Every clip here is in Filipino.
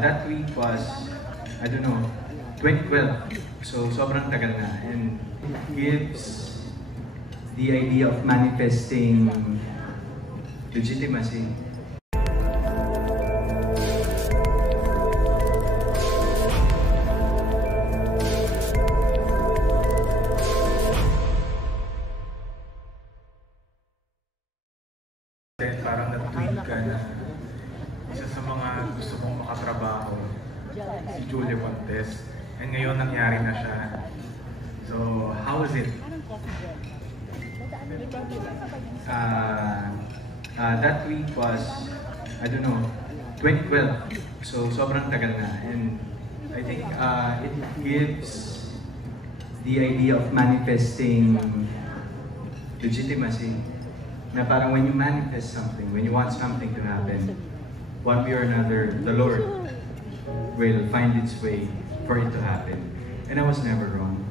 That week was, I don't know, 2012. So sobrang tagal na, and gives the idea of manifesting legitimacy. Parang nag-tweet ka na isa sa mga gusto mong makatrabaho si Julia Montes, and ngayon nangyari na siya. So, how was it? That week was, I don't know, 2012. So sobrang tagal na, and I think it gives the idea of manifesting legitimacy. Na parang when you manifest something, when you want something to happen, one way or another, the Lord will find its way for it to happen. And I was never wrong.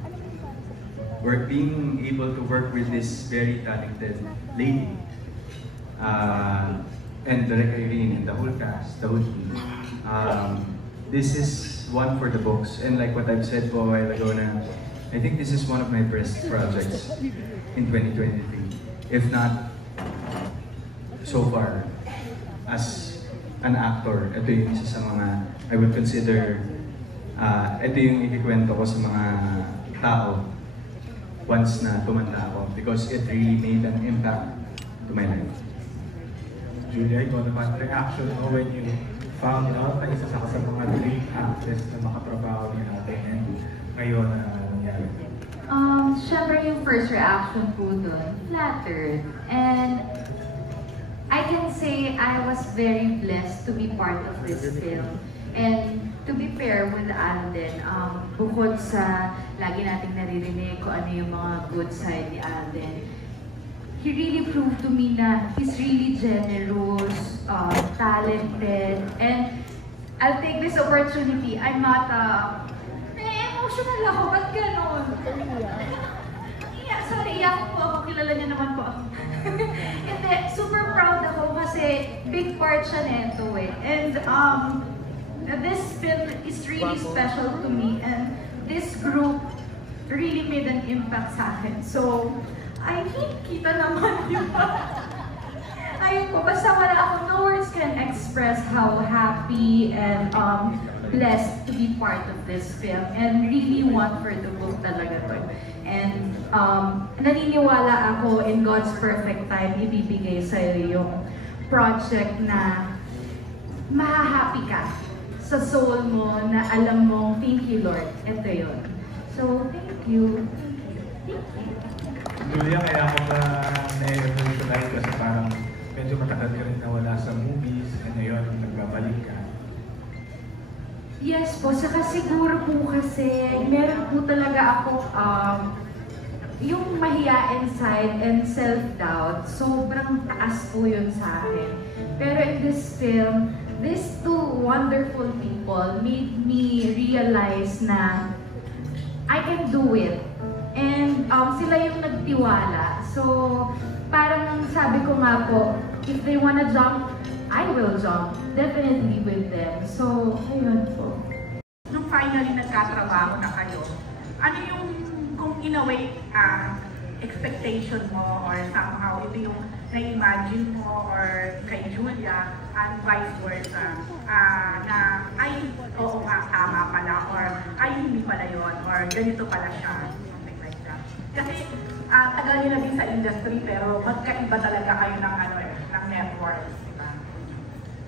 We're being able to work with this very talented lady, and Direk Irene and the whole cast, the whole team. This is one for the books, and like what I've said a while ago na, I think this is one of my best projects in 2023. If not, so far, as an actor, ito yung isa sa mga, I would consider, ito yung ikikwento ko sa mga tao once na tumanda ako, because it really made an impact to my life. Julia, ikaw naman, reaction mo when you found out na isa sa mga dream actress na makatrabaho ni natin, and ngayon na nangyari? Syempre yung first reaction po dun, flattered. And I can say I was very blessed to be part of this film. And to be fair with Alden, bukod sa lagi nating naririnig kung ano yung mga good side ni Alden, he really proved to me na he's really generous, talented, and I'll take this opportunity. I'm not emotional ako, ba't ganon? Sorry, iyak po ako, kilala niya naman po ako. Hindi, super proud ako kasi big part siya nito eh. And this film is really special to me, and this group really made an impact sa akin. So, I think kita naman yun. Ayun po, basta wala ako, no words can express how happy and blessed to be part of this film, and really want for the book talaga to. And naniniwala ako in God's perfect time, ibibigay sa'yo yung project na mahahappy ka sa soul mo, na alam mo, thank you Lord, ito yun. So, thank you. Thank you. Julia, kaya ako ba na-emotionalize kasi parang medyo matagal ka rin nawala sa movies, and ngayon nagbabalik ka? Yes po, saka siguro po kasi meron po talaga ako yung mahiyain side and self-doubt, sobrang taas po yun sa akin. Pero in this film, these two wonderful people made me realize na I can do it. And sila yung nagtiwala. So, parang sabi ko nga po, if they wanna jump, I will jump. Definitely with them. So, ayun po. Nung finally nagkatrabaho na kayo, ano yung, kung in a way, expectation mo, or somehow ito yung na-imagine mo, or kay Julia, and vice versa, na ay, oo nga, tama pala, or ay, hindi pala yun, or ganito pala siya, something like that. Kasi, tagal nyo na din sa industry, pero magkaiba talaga kayo ng, ng networks, diba?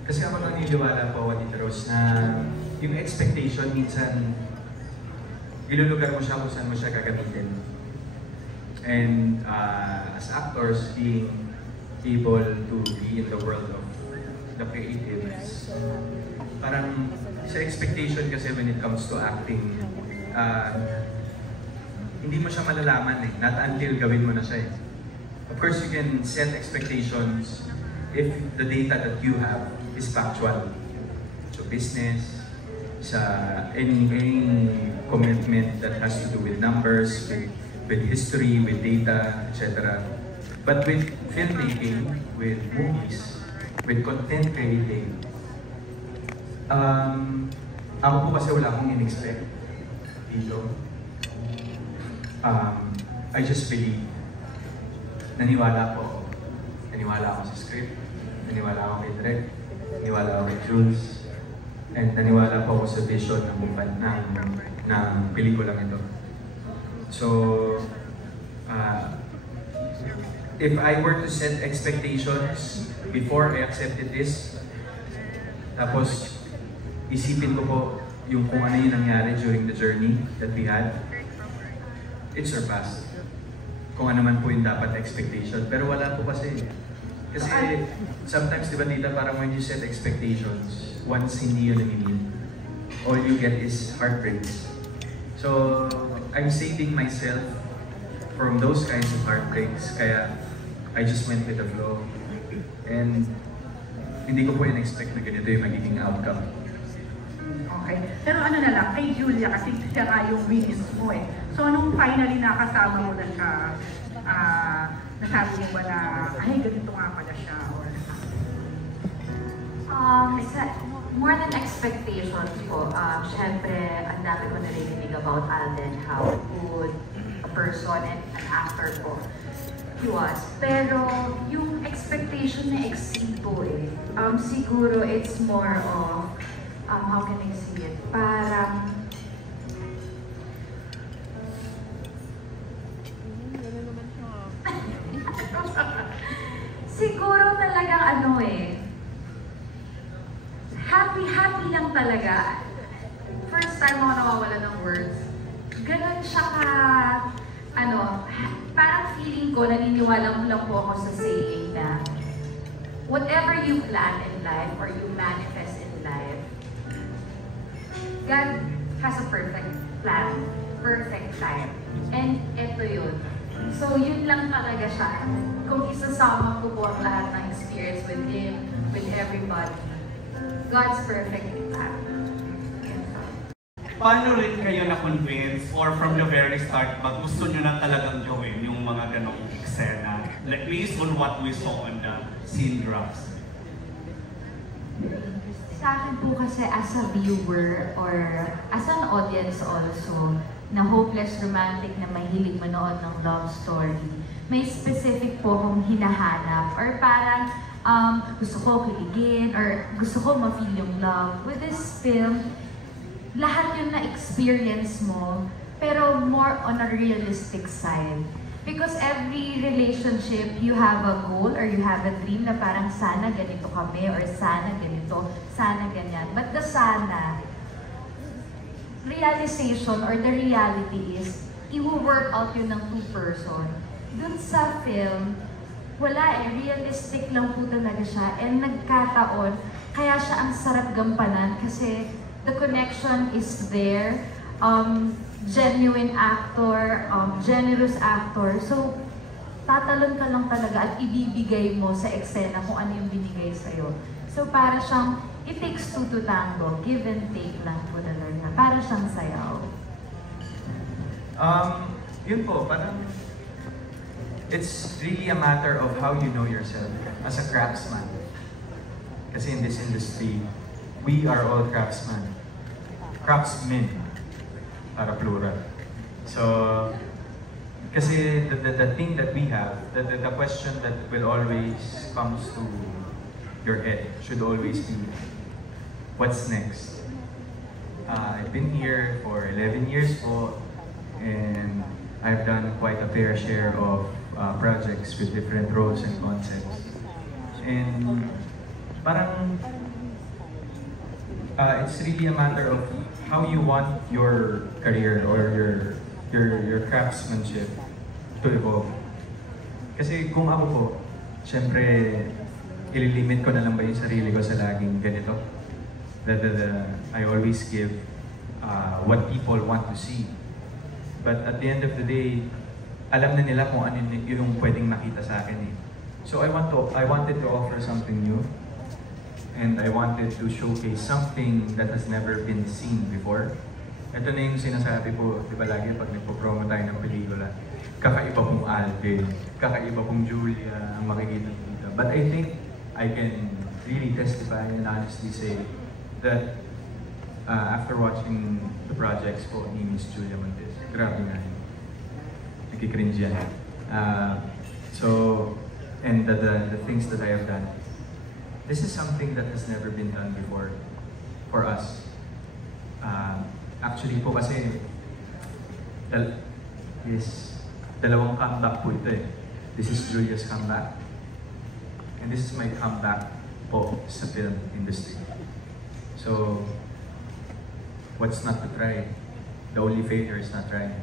Kasi ako naniniwala po, Juanita Rose, na yung expectation minsan, ilulugar mo siya kung saan mo siya gagamitin. And as actors, being able to be in the world of the creatives, parang sa expectation kasi when it comes to acting, hindi mo siya malalaman eh, not until gawin mo na siya eh. Of course, you can set expectations if the data that you have is factual. So business, sa any commitment that has to do with numbers, with history, with data, etc. But with filmmaking, with movies, with content creating, Ako po kasi wala akong in-expect dito. I just believe. Naniwala po ako. Naniwala ako sa script. Naniwala ako kay Drek. Naniwala ako kay Jules. And naniwala po ako sa vision ng pelikulang ito. So, if I were to set expectations before I accepted this, tapos isipin ko po yung kung ano yung nangyari during the journey that we had, it surpassed kung ano man po yung dapat expectation. Pero wala po kasi. Kasi sometimes, di ba tita, parang when you set expectations, once hindi yun namin, all you get is heartbreaks. So, I'm saving myself from those kinds of heartbreaks. Kaya, I just went with the flow. And hindi ko po in-expect na ganito yung magiging outcome. Okay. Pero ano na lang, kay Julia, kasi siya nga yung witness mo eh. So, nung finally nakasama mo na siya, nasabi mo ba na, ay, ganito nga pala siya? Or, more than expectations po, syempre, ang dami ko narinig about Alden, how good a person and an actor po he was. Pero yung expectation na exceed po eh, siguro it's more of, how can I say it, parang, siguro talagang ano eh, happy lang talaga. First time ako nawawala ng words. Ganun siya ka, parang feeling ko, naniniwala lang po ako sa saying na whatever you plan in life or you manifest in life, God has a perfect plan, perfect time. And ito yun. So yun lang talaga siya. Kung isasama ko po ang lahat ng experience with Him, with everybody, God's perfect plan. Paano rin kayo na-convince or from the very start ba gusto nyo na talagang gawin yung mga ganong eksena? Like based on what we saw on the scene drops. Sa akin po kasi as a viewer or as an audience also, na hopeless romantic na mahilig manood ng love story, may specific po akong hinahanap or parang gusto ko kiligin or gusto ko ma-feel yung love. With this film, lahat yung na-experience mo, pero more on a realistic side. Because every relationship, you have a goal or you have a dream na parang sana ganito kami or sana ganito, sana ganyan. But the sana, realization or the reality is, i-work out yun ng two-person. Dun sa film, wala eh, realistic lang po talaga siya and nagkataon, kaya siya ang sarap gampanan kasi the connection is there, genuine actor, generous actor, so tatalon ka lang talaga at ibibigay mo sa eksena kung ano yung binigay sa'yo. So para siyang, it takes two to tango, give and take lang po talaga. Para siyang sayaw. Yun po, parang it's really a matter of how you know yourself as a craftsman. Kasi in this industry, we are all craftsmen. Craftsmen, para plural. So, kasi the thing that we have, the question that will always comes to your head should always be, what's next? I've been here for 11 years po, and I've done quite a fair share of projects with different roles and concepts. And parang, it's really a matter of how you want your career or your craftsmanship to evolve. Kasi kung ako po, syempre, ililimit ko na lang ba yung sarili ko sa laging ganito? I always give what people want to see. But at the end of the day, alam na nila kung ano yung pwedeng makita sa akin eh. So I wanted to offer something new. And I wanted to showcase something that has never been seen before. Ito na yung sinasabi po, di ba lagi pag nagpo-promo tayo ng pelikula, kakaiba pong Alden, kakaiba pong Julia ang makikita dito. But I think I can really testify and honestly say that after watching the projects po ni Miss Julia Montes, grabe nga yun. Nagkikringe yan. So, and the things that I have done, this is something that has never been done before for us. Actually po kasi, dalawang comeback po ito eh. This is Julia's comeback. And this is my comeback po sa film industry. So, what's not to try? The only failure is not trying.